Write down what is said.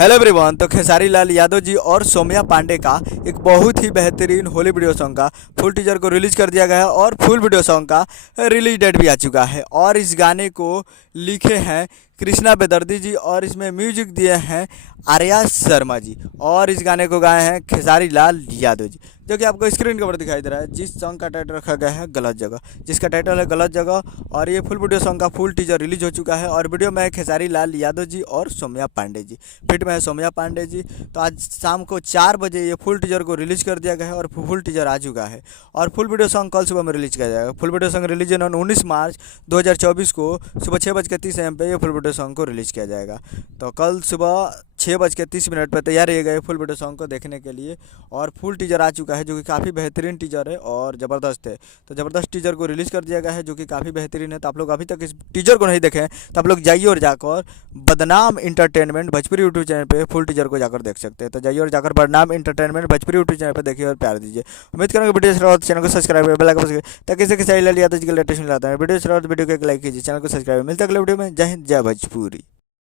Hello everyone. तो खेसारी लाल यादव जी और सौम्या पांडे का एक बहुत ही बेहतरीन होली वीडियो सॉन्ग का फुल टीजर को रिलीज कर दिया गया है और फुल वीडियो सॉन्ग का रिलीज डेट भी आ चुका है। और इस गाने को लिखे हैं कृष्णा बेदर्दी जी और इसमें म्यूजिक दिए हैं आर्या शर्मा जी और इस गाने को गाए हैं खेसारी लाल यादव जी, जो कि आपको स्क्रीन के ऊपर दिखाई दे रहा है। जिस सॉन्ग का टाइटल रखा गया है गलत जगह, जिसका टाइटल है गलत जगह। और ये फुल वीडियो सॉन्ग का फुल टीजर रिलीज हो चुका है और वीडियो में है खेसारी लाल यादव जी और सौम्या पांडे जी, फिट में है सौम्या पांडे जी। तो आज शाम को 4 बजे ये फुल टीजर को रिलीज कर दिया गया है और फुल टीजर आ चुका है और फुल वीडियो सॉन्ग कल सुबह में रिलीज किया जाएगा। Full video song release on 19 मार्च 2024 को सुबह 6:30 AM पे ये फुल वीडियो सॉन्ग को रिलीज किया जाएगा। तो कल सुबह 6:30 पर तैयार रहिए गए फुल वीडियो सॉन्ग को देखने के लिए। और फुल टीजर आ चुका है जो कि काफ़ी बेहतरीन टीजर है और ज़बरदस्त है। तो ज़बरदस्त टीजर को रिलीज़ कर दिया गया है जो कि काफ़ी बेहतरीन है। तो आप लोग अभी तक इस टीजर को नहीं देखें तो आप लोग जाइए और जाकर बदनाम इंटरटेनमेंट भोजपुरी यूट्यूब चैनल पे फुल टीजर को जाकर देख सकते हैं। तो जाइए और जाकर बदनाम इंटरटेनमेंट भोजपुरी यूट्यूब चैनल पर देखिए और प्यार दीजिए। उम्मीद करूँगा वीडियो से चैनल को सब्सक्राइब बेल आइकन बजाइए ताकि इसे खेसारी लाल यादव जी के लेटेस्ट मिलता है। वीडियो से वीडियो को एक लाइक कीजिए, चैनल को सब्सक्राइब। मिलता है अगले वीडियो में। जय हिंद, जय भोजपुरी।